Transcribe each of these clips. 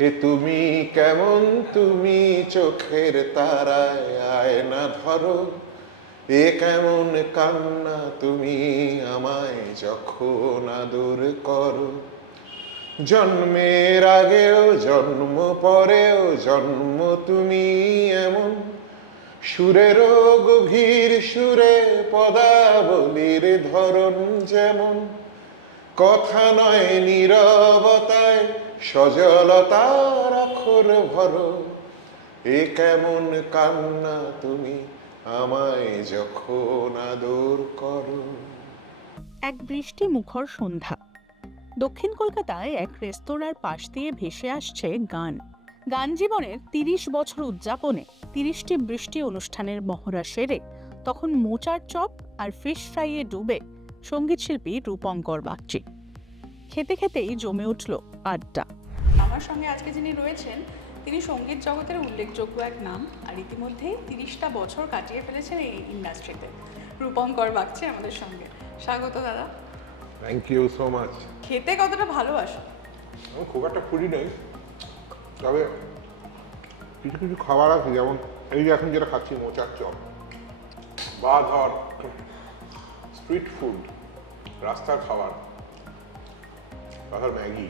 এ তুমি কেমন? তুমি চোখের তারায় আয়না ধরো। এ কেমন কান্না? তুমি আমায় যখন আদর করো। জন্মের আগেও, জন্ম পরেও, জন্ম তুমি এমন। সুরেরও গভীর সুরে পদাবলীর ধরন যেমন। কথা নয় নীরবতায় সজলতার ভরো, এ কেমন কান্না তুমি আমায় যখন আদর করো? এক বৃষ্টি মুখর সন্ধ্যা। দক্ষিণ কলকাতায় এক রেস্তোরাঁর পাশ দিয়ে ভেসে আসছে গান। গান জীবনের তিরিশ বছর উদযাপনে, তিরিশটি বৃষ্টি অনুষ্ঠানের মহড়া সেরে, তখন মোচার চপ আর ফিশ ফ্রাইয়ে ডুবে সঙ্গীতশিল্পী রূপঙ্কর বাগচি। খেতে খেতেই জমে উঠল আড্ডা। আমার সঙ্গে আজকে যিনি রয়েছেন তিনি সংগীত জগতের উল্লেখযোগ্য এক নাম আর ইতিমধ্যেই তিরিশটা বছর কাটিয়ে ফেলেছেন এই ইন্ডাস্ট্রিতে। রূপঙ্কর বাগছে আমাদের সঙ্গে। স্বাগত দাদা। থ্যাংক ইউ সো মাচ খেতে কতটা ভালোবাসো? আমি খুব একটা ফুডি নেই। তবে কিছু কিছু খাবার আছে যেমন এই যে এখন যেটা খাচ্ছি মোচার চপ। বা ধর স্ট্রিট ফুড রাস্তার খাবার ধর ম্যাগি।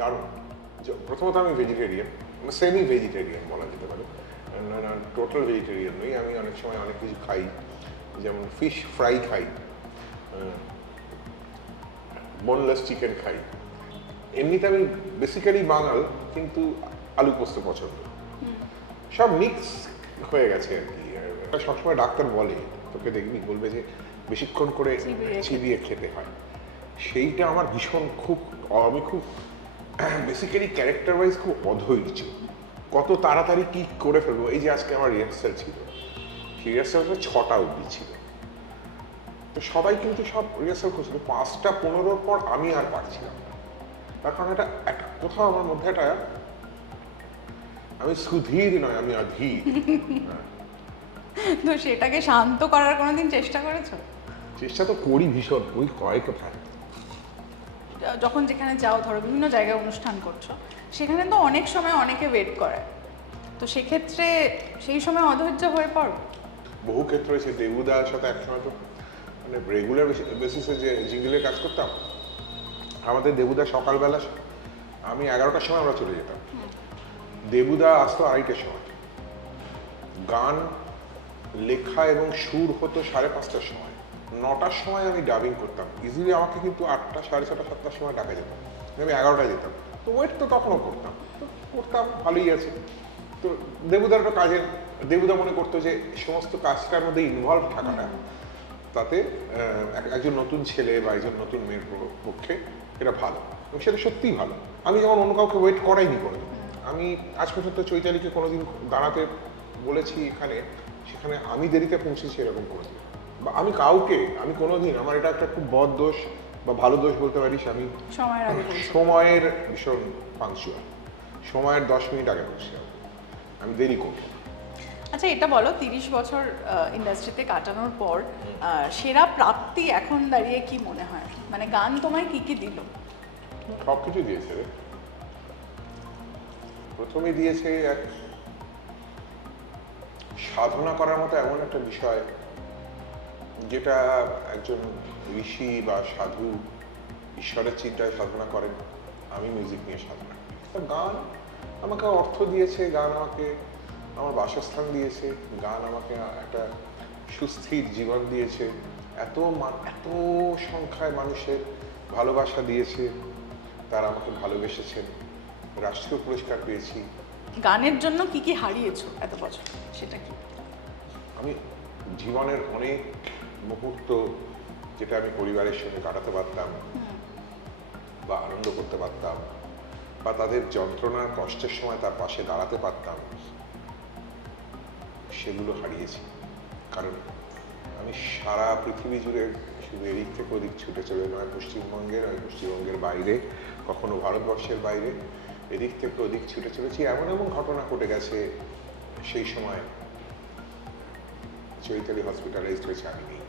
দারুণ। যে- প্রথমত আমি ভেজিটেরিয়ান মানে সেমি ভেজিটেরিয়ান বলা যেতে পারে। টোটাল ভেজিটেরিয়ান নই। আমি অনেক সময় অনেক কিছু খাই যেমন ফিশ ফ্রাই খাই বোনলেস চিকেন খাই। এমনিতে আমি বেসিক্যালি বাঙাল কিন্তু আলু পোস্ত পছন্দ। সব মিক্স হয়ে গেছে আর কি। সবসময় ডাক্তার বলে তোকে দেখবি বলবে যে বেশিক্ষণ করে চিবিয়ে খেতে হয়। সেইটা আমার ভীষণ খুব আমি খুব বেসিক্যালি ক্যারেক্টার ওয়াইজ খুব অধৈর্য। কত তাড়াতাড়ি কি করে ফেলব? এই যে আজকে আমার রিহার্সাল ছিল। সেই রিহার্সালটা ছটা অবধি ছিল। তো সবাই কিন্তু সব রিহার্সাল করছিল। পাঁচটা পনেরোর পর আমি আর পারছিলাম না। তার কারণ এটা একটা কোথাও আমার মধ্যে একটা আমি সুধীর নয় আমি অধীর। তো সেটাকে শান্ত করার কোনোদিন চেষ্টা করেছ? চেষ্টা তো করি ভীষণ। ওই কয় কোথায় যখন যেখানে যাও ধরো বিভিন্ন জায়গায় অনুষ্ঠান করছ সেখানে তো অনেক সময় অনেকে ওয়েট করে। তো সেক্ষেত্রে সেই সময় অধৈর্য হয়ে পড়ো? বহু ক্ষেত্রে হয়েছে দেবুদার সাথে একসময় তো মানে রেগুলার বেসিসে যে জিঙ্গলের কাজ করতাম আমাদের দেবুদা সকালবেলা আমি এগারোটার সময় আমরা চলে যেতাম। দেবুদা আসতো আড়াইটার সময়। গান লেখা এবং সুর হতো সাড়ে পাঁচটার সময়। নটার সময় আমি ডাবিং করতাম। ইজিলি আমাকে কিন্তু আটটা, সাড়ে ছটা, সাতটার সময় ডাকা যেত। আমি এগারোটায় যেতাম। তো ওয়েট তো তখনও করতাম। তো করতাম, ভালোই আছে। তো দেবুদার একটা কাজের, দেবুদা মনে করতো যে সমস্ত কাজটার মধ্যে ইনভলভ থাকাটা। তাতে এক- একজন নতুন ছেলে বা একজন নতুন মেয়ের পক্ষে এটা ভালো। এবং সেটা সত্যিই ভালো। আমি যেমন অন্য কাউকে ওয়েট করাইনি কোনোদিন, আমি আজ পর্যন্ত চৈতালিকে কোনোদিন দাঁড়াতে বলেছি এখানে, সেখানে আমি দেরিতে পৌঁছেছি এরকম বা আমি কাউকে আমি কোনোদিন আমার এটা একটা খুব বদ দোষ বা ভালো দোষ বলতে পারিস আমি সময়ের ভীষণ পাংচুয়াল সময়ের দশ মিনিট আগে পৌঁছে যাব। আমি দেরি করি আচ্ছা এটা বলো তিরিশ বছর ইন্ডাস্ট্রিতে কাটানোর পর সেরা প্রাপ্তি এখন দাঁড়িয়ে কি মনে হয়? মানে গান তোমায় কি কি দিল? সব কিছু দিয়েছে রে। প্রথমে দিয়েছে এক সাধনা করার মতো এমন একটা বিষয় যেটা একজন ঋষি বা সাধু ঈশ্বরের চিন্তায় সাধনা করেন আমি মিউজিক নিয়ে সাধনা তো গান আমাকে অর্থ দিয়েছে গান আমাকে আমার বাসস্থান দিয়েছে গান আমাকে একটা সুস্থির জীবন দিয়েছে এত এত সংখ্যায় মানুষের ভালোবাসা দিয়েছে তারা আমাকে ভালোবেসেছেন রাষ্ট্রীয় পুরস্কার পেয়েছি। গানের জন্য কি কি হারিয়েছো এত বছর? সেটা কি? আমি জীবনের অনেক মুহূর্ত যেটা আমি পরিবারের সঙ্গে কাটাতে পারতাম বা আনন্দ করতে পারতাম বা তাদের যন্ত্রণার কষ্টের সময় তার পাশে দাঁড়াতে পারতাম সেগুলো হারিয়েছি। কারণ আমি সারা পৃথিবী জুড়ে শুধু এদিক থেকে ওদিক ছুটে চলে নয় পশ্চিমবঙ্গে নয় পশ্চিমবঙ্গের বাইরে কখনো ভারতবর্ষের বাইরে এদিক থেকে ওদিক ছুটে চলেছি। এমন এমন ঘটনা ঘটে গেছে সেই সময় চৈতালি হসপিটালাইজড হয়েছে আমি। নেই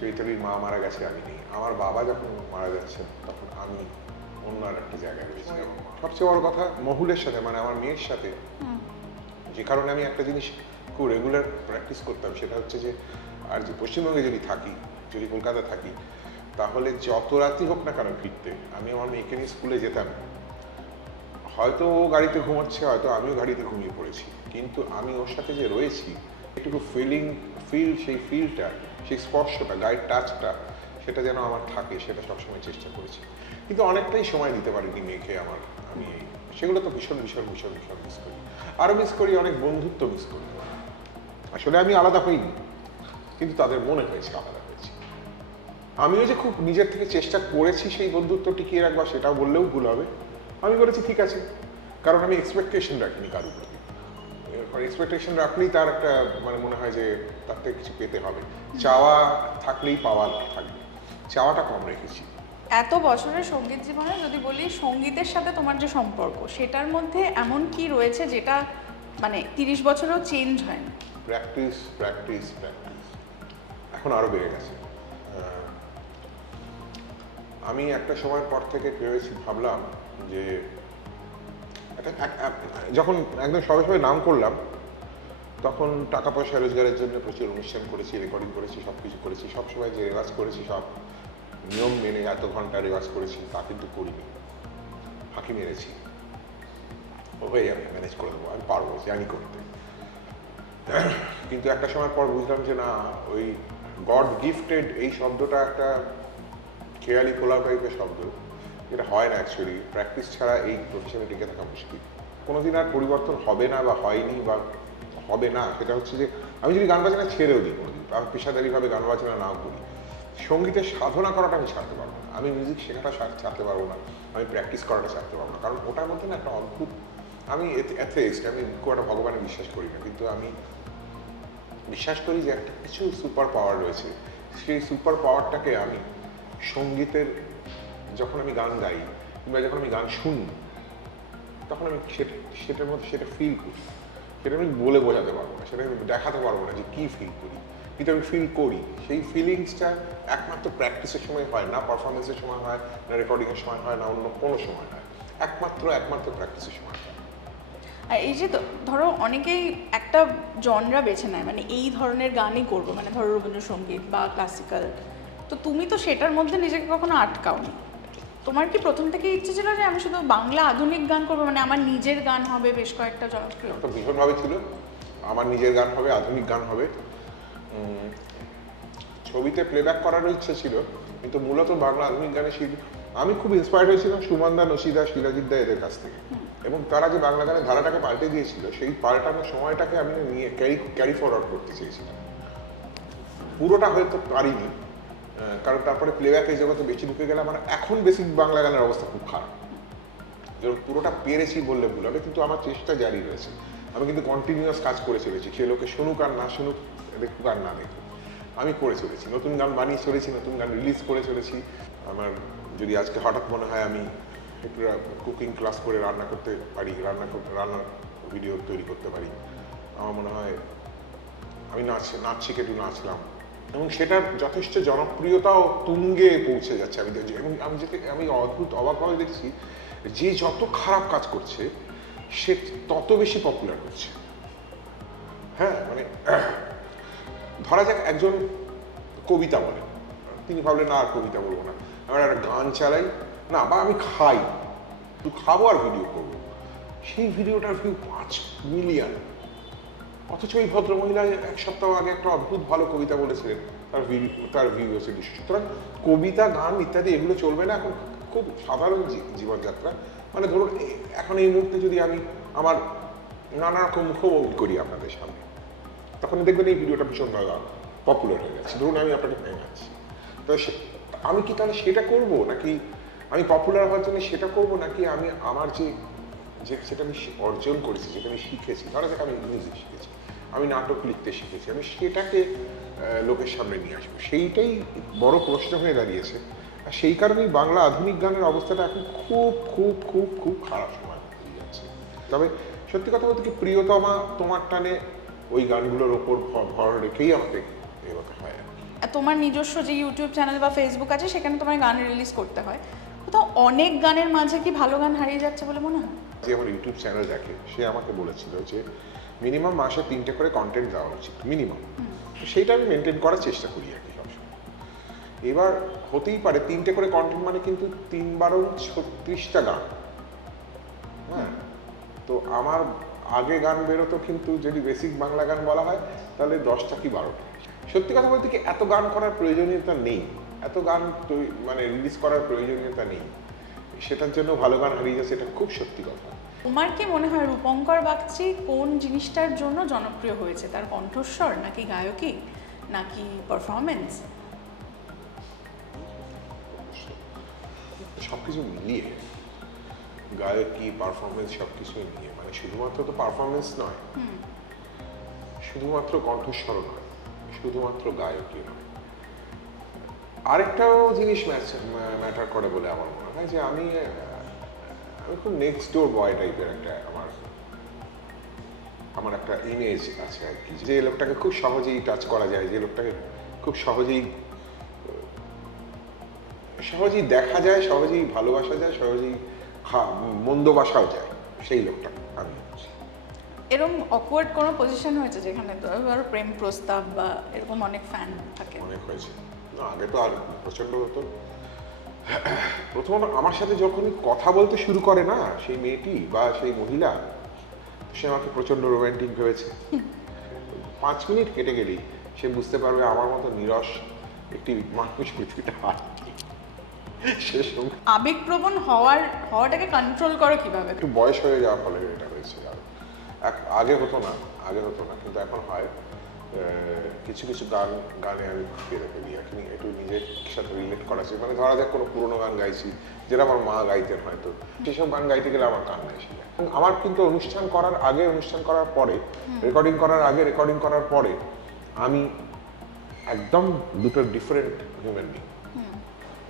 চৈতালির মা মারা গেছে আমি নেই। আমার বাবা যখন মারা যাচ্ছেন তখন আমি অন্য আর একটা জায়গায় রয়েছে সবচেয়ে বড় কথা মহুলের সাথে মানে আমার মেয়ের সাথে। যে কারণে আমি একটা জিনিস খুব রেগুলার প্র্যাকটিস করতাম সেটা হচ্ছে যে আর যে পশ্চিমবঙ্গে যদি থাকি যদি কলকাতা থাকি তাহলে যত রাতই হোক না কেন ফিরতে আমি আমার মেয়েকে নিয়ে স্কুলে যেতাম। হয়তো ও গাড়িতে ঘুমাচ্ছে হয়তো আমিও গাড়িতে ঘুমিয়ে পড়েছি। কিন্তু আমি ওর সাথে যে রয়েছি একটু ফিলিং ফিল সেই ফিলটা সেই স্পর্শটা গাইড টাচটা সেটা যেন আমার থাকে, সেটা সবসময় চেষ্টা করেছি। কিন্তু অনেকটাই সময় দিতে পারিনি মেয়েকে আমার, আমি এই, সেগুলো তো ভীষণ ভীষণ ভীষণ ভীষণ মিস করি। আরও মিস করি, অনেক বন্ধুত্ব মিস করি। আসলে আমি আলাদা হইনি, কিন্তু তাদের মনে হয়েছে, আলাদা হয়েছে। আমিও যে খুব নিজের থেকে চেষ্টা করেছি সেই বন্ধুত্ব টিকিয়ে রাখবার, সেটাও বললেও ভুল হবে। আমি বলেছি, ঠিক আছে। কারণ আমি এক্সপেকটেশন রাখিনি কারোর প্রতি এক্সপেকটেশন রাখলেই তার একটা মানে মনে হয় যে তার থেকে কিছু পেতে হবে। চাওয়া থাকলেই পাওয়া থাকবে। চাওয়াটা কম রেখেছি। এত বছরের সংগীত জীবনে যদি বলি সঙ্গীতের সাথে তোমার যে সম্পর্ক সেটার মধ্যে এমন কি রয়েছে যেটা মানে তিরিশ বছরেও চেঞ্জ হয়নি প্র্যাকটিস প্র্যাকটিস প্র্যাকটিস এখন আরও বেড়ে গেছে। আমি একটা সময়ের পর থেকে ভেবেছি ভাবলাম যে যখন একদম সবে নাম করলাম, তখন টাকা পয়সা রোজগারের জন্য প্রচুর অনুষ্ঠান করেছি রেকর্ডিং করেছি সব কিছু করেছি সব সময় যে রেওয়াজ করেছি, সব নিয়ম মেনে এত ঘণ্টা রেওয়াজ করেছি, তা কিন্তু করিনি। ফাঁকি মেরেছি। হয়ে যাবে ম্যানেজ করে দেবো, আমি পারব, জানি করতে। কিন্তু একটা সময় পর বুঝলাম যে না, ওই গড গিফটেড এই শব্দটা একটা খেয়ালি খোলা টাইপের শব্দ। এটা হয় না অ্যাকচুয়ালি প্র্যাকটিস ছাড়া এই প্রফেশনে টিকে থাকা মুশকিল। কোনোদিন আর পরিবর্তন হবে না বা হয়নি বা হবে না, সেটা হচ্ছে যে আমি যদি গান বাজনা ছেড়েও দিই কোনোদিন আমি পেশাদারিভাবে গান বাজনা নাও করি, সঙ্গীতের সাধনা করাটা আমি ছাড়তে পারব না। আমি মিউজিক শেখাটা ছাড়- ছাড়তে পারব না। আমি প্র্যাকটিস করাটা ছাড়তে পারব না। কারণ ওটার মধ্যে না একটা অদ্ভুত, আমি অ্যাথেইস্ট আমি খুব একটা ভগবানে বিশ্বাস করি না। কিন্তু আমি বিশ্বাস করি যে একটা কিছু সুপার পাওয়ার রয়েছে। সেই সুপার পাওয়ারটাকে আমি সঙ্গীতের যখন আমি গান গাই কিংবা যখন আমি গান শুনি, তখন আমি সেটা, সেটার মধ্যে সেটা ফিল করি। সেটা আমি বলে বোঝাতে পারব না, সেটা আমি দেখাতে পারব না যে কী ফিল করি। কিন্তু আমি ফিল করি। সেই ফিলিংসটা একমাত্র প্র্যাকটিসের সময় হয়, না পারফরমেন্সের সময় হয়, না রেকর্ডিংয়ের সময় হয়, না অন্য কোনো সময় হয়। একমাত্র একমাত্র প্র্যাকটিসের সময় হয়। আর এই যে ধরো অনেকেই একটা জনরা বেছে নেয় মানে এই ধরনের গানই করব। মানে ধরো রবীন্দ্রসঙ্গীত বা ক্লাসিক্যাল তো তুমি তো সেটার মধ্যে নিজেকে কখনো আটকাওনি। তোমার কি প্রথম থেকে ইচ্ছে ছিল যে আমি শুধু বাংলা আধুনিক গান করব? মানে আমার নিজের গান হবে বেশ কয়েকটা জনপ্রিয়। তো ভীষণভাবে ছিল। আমার নিজের গান হবে আধুনিক গান হবে। ছবিতে প্লেব্যাক করারও ইচ্ছে ছিল কিন্তু মূলত বাংলা আধুনিক গানে শিল্পী আমি খুব ইন্সপায়ার্ড হয়েছিলাম সুমনদা নসিদা সিরাজিদ্দা এদের কাছ থেকে। এবং তারা যে বাংলা গানের ধারাটাকে পাল্টে দিয়েছিল সেই পাল্টানোর সময়টাকে আমি নিয়ে ক্যারি ক্যারি ফরওয়ার্ড করতে চেয়েছিলাম। পুরোটা হয়তো পারিনি কারণ তারপরে প্লেব্যাকের জগতে বেশি ঢুকে গেলে আমার এখন বেসিক বাংলা গানের অবস্থা খুব খারাপ। যেমন পুরোটা পেরেছি বললে ভুল হবে, কিন্তু আমার চেষ্টা জারি রয়েছে। আমি কিন্তু কন্টিনিউয়াস কাজ করে চলেছি। সে লোকে শুনুক আর না শুনুক, দেখুক আর না দেখুক। আমি করে চলেছি। নতুন গান বানিয়ে চলেছি, নতুন গান রিলিজ করে চলেছি। আমার যদি আজকে হঠাৎ মনে হয় আমি একটু কুকিং ক্লাস করে রান্না করতে পারি, রান্না করতে রান্নার ভিডিও তৈরি করতে পারি, আমার মনে হয় আমি নাচ নাচ শিখে একটু নাচলাম। এবং সেটার যথেষ্ট জনপ্রিয়তাও তুঙ্গে পৌঁছে যাচ্ছে আমি দেখছি। এবং আমি যেতে আমি অদ্ভুত অবাক হয়ে দেখছি যে যত খারাপ কাজ করছে, সে তত বেশি পপুলার হচ্ছে। হ্যাঁ মানে ধরা যাক একজন কবিতা বলেন। তিনি ভাবলেন, না, আর কবিতা বলব না। আমার একটা গান চালাই? না, বা আমি খাই। খাব আর ভিডিও করব। সেই ভিডিওটার ভিউ পাঁচ মিলিয়ন অথচ ওই ভদ্রমহিলা এক সপ্তাহ আগে একটা অদ্ভুত ভালো কবিতা বলেছিলেন। তার ভিউ তার ভিউ হচ্ছে দুশো সুতরাং কবিতা, গান ইত্যাদি এগুলো চলবে না। এখন খুব সাধারণ জীবনযাত্রা। মানে ধরুন এখন এই মুহূর্তে যদি আমি আমার নানা রকম মুখোমুখি করি আপনাদের সামনে, তখন দেখবেন এই ভিডিওটা ভীষণ পপুলার হয়ে গেছে। ধরুন, আমি আপনাকে ভেঙে যাচ্ছি। তো আমি কি তাহলে সেটা করব? নাকি আমি পপুলার হওয়ার জন্য সেটা করব? নাকি আমি আমার যে যে সেটা আমি অর্জন করেছি, যেটা আমি শিখেছি, ধরা যাক আমি মিউজিক শিখেছি, আমি নাটক লিখতে শিখেছি, আমি সেটাকে লোকের সামনে নিয়ে আসব। সেইটাই বড় প্রশ্ন হয়ে দাঁড়িয়েছে। আর সেই কারণেই বাংলা আধুনিক গানের অবস্থাটা এখন খুব খুব খুব খুব খারাপ সময় যাচ্ছে। তবে সত্যি কথা বলতে কি, প্রিয়তমা তোমার টানে ওই গানগুলোর ওপর ভর রেখেই আমাকে এগোতে হয় তোমার নিজস্ব যে ইউটিউব চ্যানেল বা ফেসবুক আছে, সেখানে তোমার গান রিলিজ করতে হয়। কোথাও অনেক গানের মাঝে কি ভালো গান হারিয়ে যাচ্ছে বলে মনে হয়? যে আমার ইউটিউব চ্যানেল দেখে সে আমাকে বলেছিল যে মিনিমাম মাসে তিনটে করে কন্টেন্ট দেওয়া উচিত মিনিমাম সেইটা আমি মেনটেন করার চেষ্টা করি আর কি সবসময়। এবার হতেই পারে তিনটে করে কন্টেন্ট মানে কিন্তু তিন বারো ছত্রিশটা গান। হ্যাঁ? তো আমার আগে গান বেরোতো কিন্তু যদি বেসিক বাংলা গান বলা হয় তাহলে দশটা কি বারোটা? সত্যি কথা বলতে কি এত গান করার প্রয়োজনীয়তা নেই। এত গান মানে রিলিজ করার প্রয়োজনীয়তা নেই। সেটার জন্য ভালো গান হারিয়ে যাচ্ছে এটা খুব সত্যি কথা। তোমার কি মনে হয় রূপঙ্কর বাগচি কোন জিনিসটার জন্য জনপ্রিয় হয়েছে? তার কণ্ঠস্বর নাকি গায়কী নাকি পারফরমেন্স সব কিছু মিলিয়ে গায়কি পারফরমেন্স সব কিছু নিয়ে মানে শুধুমাত্র তো পারফরমেন্স নয় শুধুমাত্র কণ্ঠস্বর নয় শুধুমাত্র গায়কই নয়। আরেকটাও জিনিস ম্যাটার করে বলে আমার মনে হয় যে আমি আমি খুব নেক্সট ডোর বয় টাইপের একটা আমার আমার একটা ইমেজ আছে আর কি যে লোকটাকে খুব সহজেই টাচ করা যায় যে লোকটাকে খুব সহজেই সহজেই দেখা যায় সহজেই ভালোবাসা যায় সহজেই খা- মন্দ বাসাও যায় সেই লোকটা আমি। এরকম অকওয়ার্ড কোনো পজিশন হয়েছে যেখানে ধরো প্রেম প্রস্তাব বা এরকম অনেক ফ্যান থাকে অনেক হয়েছে না আগে তো আর প্রচণ্ড হতো। প্রথমত আমার সাথে যখনই কথা বলতে শুরু করে না সেই মেয়েটি বা সেই মহিলা সে আমাকে প্রচণ্ড রোমান্টিক ভেবেছে। পাঁচ মিনিট কেটে গেলেই সে বুঝতে পারবে আমার মতো নিরস একটি মানুষ পৃথিবীটা আর আবেগপ্রবণ হওয়ার হওয়াটাকে কন্ট্রোল করো কীভাবে? একটু বয়স হয়ে যাওয়ার ফলে এটা হয়েছে। আর আগে হতো না আগে হতো না কিন্তু এখন হয়। কিছু কিছু গান গানে আমি ফিরে ফেলি এখন একটু নিজের সাথে রিলেট করা যায় মানে ধরা যাক কোনো পুরোনো গান গাইছি যেটা আমার মা গাইতেন হয়তো। সেসব গান গাইতে গেলে আমার কান্না এসে যায় আমার কিন্তু অনুষ্ঠান করার আগে অনুষ্ঠান করার পরে রেকর্ডিং করার আগে রেকর্ডিং করার পরে আমি একদম দুটো ডিফারেন্ট হিউম্যান বিং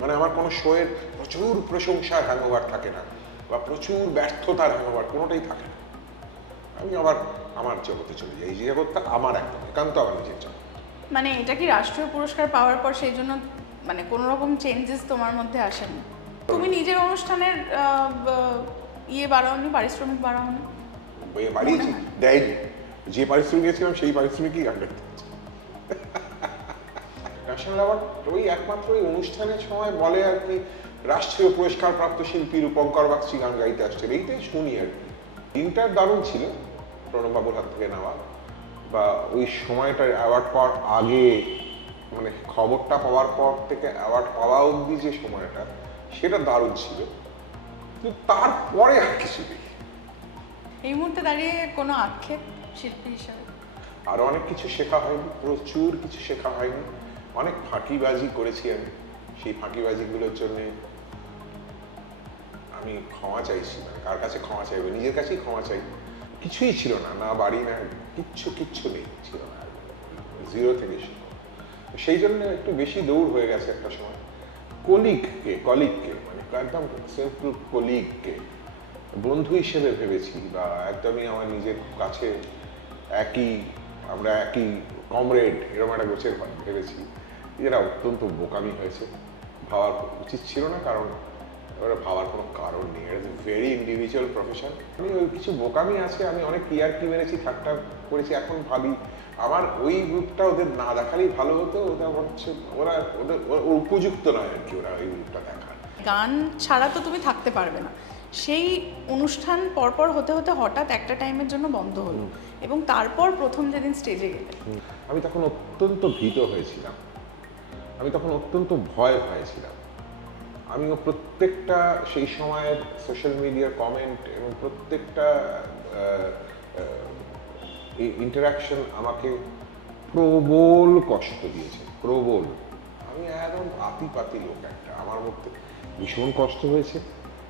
মানে আমার কোনো শোয়ের প্রচুর প্রশংসার হ্যাংওভার থাকে না বা প্রচুর ব্যর্থতার হ্যাংওভার কোনোটাই থাকে না। আমি আবার আমার জগতে চলে যাই এই জগৎটা আমার একদম একান্ত আমার নিজের জগৎ। মানে এটা কি রাষ্ট্রীয় পুরস্কার পাওয়ার পর সেই জন্য মানে কোনো রকম চেঞ্জেস তোমার মধ্যে আসেনি? তুমি নিজের অনুষ্ঠানের ইয়ে বাড়াওনি পারিশ্রমিক বাড়াওনি? বাড়িয়েছি দেয়নি। যে পারিশ্রমিক গেছিলাম সেই পারিশ্রমিকই গান গাইতে ন্যাশনাল অ্যাওয়ার্ড ওই একমাত্র ওই অনুষ্ঠানের সময় বলে আর কি রাষ্ট্রীয় পুরস্কার প্রাপ্ত শিল্পী রূপঙ্কর বাগচি গান গাইতে আসছেন। এইটাই শুনি আর কি। দিনটা দারুণ ছিল। প্রণববাবুর হাত থেকে নেওয়া বা ওই সময়টা অ্যাওয়ার্ড পাওয়ার আগে মানে খবরটা পাওয়ার পর থেকে অ্যাওয়ার্ড পাওয়া অবধি যে সময়টা সেটা দারুণ ছিল। কিন্তু তারপরে আর কিছু নেই। এই মুহূর্তে দাঁড়িয়ে কোনো আক্ষেপ শিল্পী হিসাবে? আরও অনেক কিছু শেখা হয়নি প্রচুর কিছু শেখা হয়নি। অনেক ফাঁকিবাজি করেছি আমি। সেই ফাঁকিবাজিগুলোর জন্য আমি ক্ষমা চাইছি কার কাছে ক্ষমা চাইব? নিজের কাছেই ক্ষমা চাই। কিছুই ছিল না না বাড়ি, না কিচ্ছু কিচ্ছু নেই, ছিল না জিরো থেকে শুরু। সেই জন্য একটু বেশি দৌড় হয়ে গেছে একটা সময়। কলিগকে কলিগকে মানে একদম সিম্পল কলিগকে, বন্ধু হিসেবে ভেবেছি বা একদমই আমার নিজের কাছে একই, আমরা একই কমরেড এরকম একটা গোছের ভেবেছি। এরা অত্যন্ত বোকামি হয়েছে। ভাবার উচিত ছিল না কারণ এবারে ভাবার কোনো কারণ নেই। এটা ভেরি ইন্ডিভিজুয়াল প্রফেশন আমি ওই কিছু বোকামি আছে আমি অনেক কি মেরেছি ঠাট্টা করেছি এখন ভাবি আমার ওই গ্রুপটা ওদের না দেখালেই ভালো হতো ওটা হচ্ছে ওরা ওদের ওরা উপযুক্ত নয় আর কি ওরা ওই গ্রুপটা দেখার। গান ছাড়া তো তুমি থাকতে পারবে না। সেই অনুষ্ঠান পরপর হতে হতে হঠাৎ একটা টাইমের জন্য বন্ধ হলো এবং তারপর প্রথম যেদিন স্টেজে গেলে। আমি তখন অত্যন্ত ভীত হয়েছিলাম। আমি তখন অত্যন্ত ভয় হয়েছিলাম আমিও প্রত্যেকটা সেই সময়ের সোশ্যাল মিডিয়ার কমেন্ট এবং প্রত্যেকটা ইন্টারাকশন আমাকে প্রবল কষ্ট দিয়েছে, প্রবল। আমি একদম আতিপাতি লোক একটা, আমার মধ্যে ভীষণ কষ্ট হয়েছে,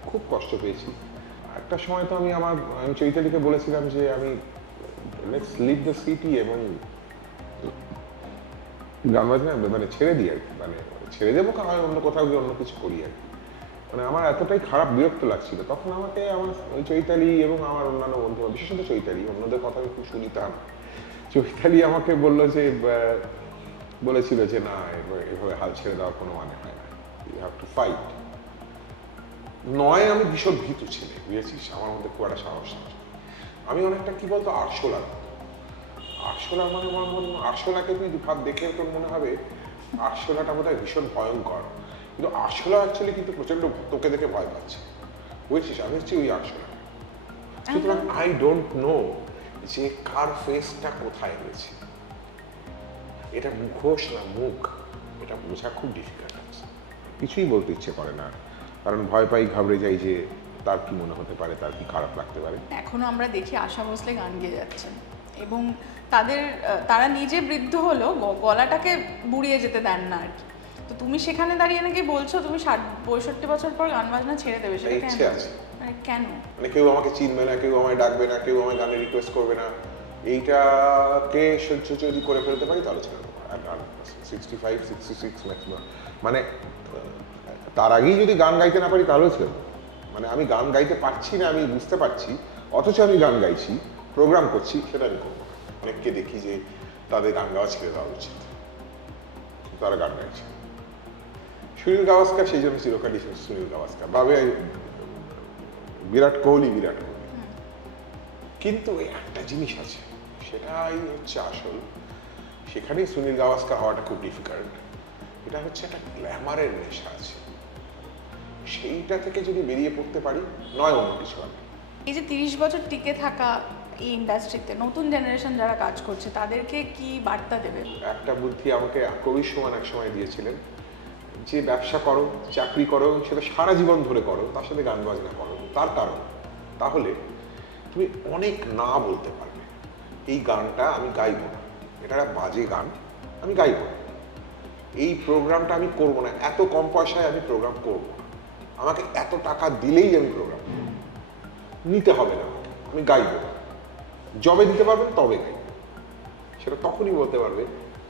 খুব কষ্ট পেয়েছি। একটা সময় তো আমি আমার, আমি চৈতালিকে বলেছিলাম যে আমি লেটস লিভ দ্য সিটি এবং গান বাজনা মানে ছেড়ে দিই আর কি মানে ছেড়ে দেবো, কারণ অন্য কোথাও গিয়ে অন্য কিছু করি আর মানে আমার এতটাই খারাপ বিরক্ত লাগছিল। তখন আমাকে আমার ওই চৈতালি এবং আমার অন্যান্য বন্ধু বিশেষত চৈতালি, অন্যদের কথা আমি খুব শুনিতাম। চৈতালি আমাকে বলল যে বলেছিল যে, না, এভাবে- হাল ছেড়ে দেওয়ার কোনো মানে হয় না। ইউ হ্যাভ টু ফাইট নয়, আমি ভীষণ ভীতু ছেলে বুঝেছিস? আমার মধ্যে খুব একটা সাহস আমি অনেকটা কি বলতো, আরশোলা। আরশোলা মানে মনে মনে আরশোলাকে তুই ভাব দেখে তোর মনে হবে আরশোলাটা বোধ হয় ভীষণ ভয়ঙ্কর। কিন্তু আরশোলা অ্যাকচুয়ালি কিন্তু প্রচণ্ড তোকে দেখে ভয় পাচ্ছে। বুঝেছিস? আমি হচ্ছি ওই আরশোলা। সুতরাং আই ডোন্ট নো যে কার ফেসটা কোথায় রয়েছে। এটা মুখোশ না মুখ? এটা বোঝা খুব ডিফিকাল্ট আছে। কিছুই বলতে ইচ্ছে করে না। কারণ ভয় পাই ঘাবড়ে যাই যে তার কি মনে হতে পারে তার কি খারাপ লাগতে পারে। এখনও আমরা দেখি আশা ভোসলে গান গেয়ে যাচ্ছেন এবং তাদের তারা নিজে বৃদ্ধ হলো গলাটাকে বুড়িয়ে যেতে দেন না আর কি। তো তুমি সেখানে দাঁড়িয়ে নাকি বলছো তুমি ষাট পঁয়ষট্টি বছর পর গান বাজনা ছেড়ে দেবে সেটা কেন? মানে কেন? মানে কেউ আমাকে চিনবে না কেউ আমায় ডাকবে না কেউ আমায় গানে রিকোয়েস্ট করবে না। এইটাকে সহ্য যদি করে ফেলতে পারি তাহলে ছেড়ে দেবো। Sixty five sixty six maximum মানে তার আগেই যদি গান গাইতে না পারি তাহলেও ছেড়ে দেবো। মানে আমি গান গাইতে পারছি না আমি বুঝতে পারছি অথচ আমি গান গাইছি। প্রোগ্রাম করছি সেটা আমি করব অনেককে দেখি যে তাদের গান গাওয়া ছেড়ে দেওয়া উচিত। তারা গান গাইছে। সুনীল গাভাস্কার সেই জন্য চিরকালই সুনীল গাওয়াস্কার ভাবে বিরাট কোহলি বিরাট কোহলি। কিন্তু এই একটা জিনিস আছে সেটাই হচ্ছে আসল। সেখানে সুনীল গাওয়াস্কার হওয়াটা খুব ডিফিকাল্ট এটা হচ্ছে একটা গ্ল্যামারের নেশা আছে। সেইটা থেকে যদি বেরিয়ে পড়তে পারি নয় অন্য কিছু আমি এই যে তিরিশ বছর টিকে থাকা এই ইন্ডাস্ট্রিতে নতুন জেনারেশন যারা কাজ করছে, তাদেরকে কি বার্তা দেবে? একটা বুদ্ধি আমাকে কবির সমান এক সময় দিয়েছিলেন, যে ব্যবসা করো, চাকরি করো সেটা সারা জীবন ধরে করো, তার সাথে গান বাজনা করো, তার কারণ, তাহলে তুমি অনেক না বলতে পারবে। এই গানটা আমি গাইবো না। এটা একটা বাজে গান, আমি গাইবো না। এই প্রোগ্রামটা আমি করব না। এত কম পয়সায় আমি প্রোগ্রাম করব না। আমাকে এত টাকা দিলেই আমি প্রোগ্রাম নিতে হবে না আমি গাইব না। জবে দিতে পারবেন, তবে সেটা তখনই বলতে পারবে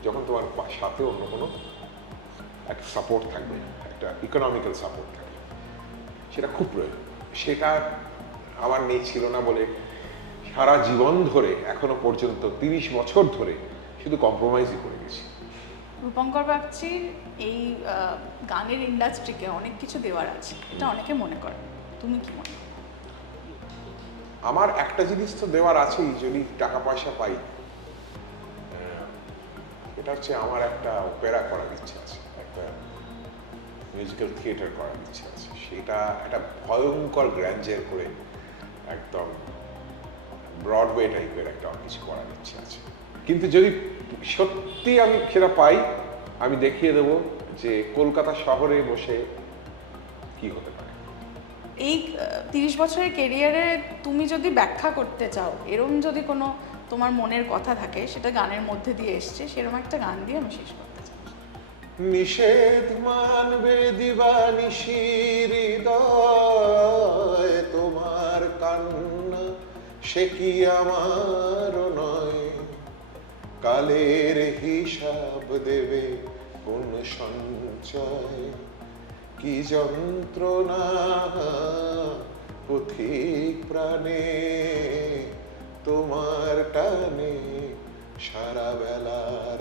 যখন তোমার সাথে অন্য কোনো একটা সাপোর্ট থাকবে, একটা ইকোনমিক্যাল সাপোর্ট থাকবে। সেটা খুব প্রয়োজন। সেটা আমার নেই ছিল না বলে সারা জীবন ধরে, এখনও পর্যন্ত তিরিশ বছর ধরে শুধু কম্প্রোমাইজই করে গেছি। রূপঙ্কর বাগচির এই গানের ইন্ডাস্ট্রিকে অনেক কিছু দেওয়ার আছে। এটা অনেকে মনে করে। তুমি কি মনে করো? আমার একটা জিনিস তো দেওয়ার আছেই যদি টাকা পয়সা পাই। এটা হচ্ছে আমার একটা অপেরা করার ইচ্ছে আছে, একটা মিউজিক্যাল থিয়েটার করার ইচ্ছে আছে। সেটা একটা ভয়ঙ্কর গ্র্যান্ডার করে একদম ব্রডওয়ে টাইপের একটা কিছু করার ইচ্ছে আছে। কিন্তু যদি সত্যি আমি সেটা পাই, আমি দেখিয়ে দেবো যে কলকাতা শহরে বসে কি হতে এই তিরিশ বছরের কেরিয়ারে তুমি যদি ব্যাখ্যা করতে চাও, এরম যদি কোনো তোমার মনের কথা থাকে, সেটা গানের মধ্যে দিয়ে এসছে সেরকম একটা গান দিয়ে আমি শেষ করতে চাই। নিষেধ মানবে দিবানিশি হৃদয়, তোমার কান্না সে কি আমার নয়? কালের হিসাব দেবে কোন সঞ্চয়? কি যন্ত্রণা পথিক প্রাণে তোমার টানে সারা বেলার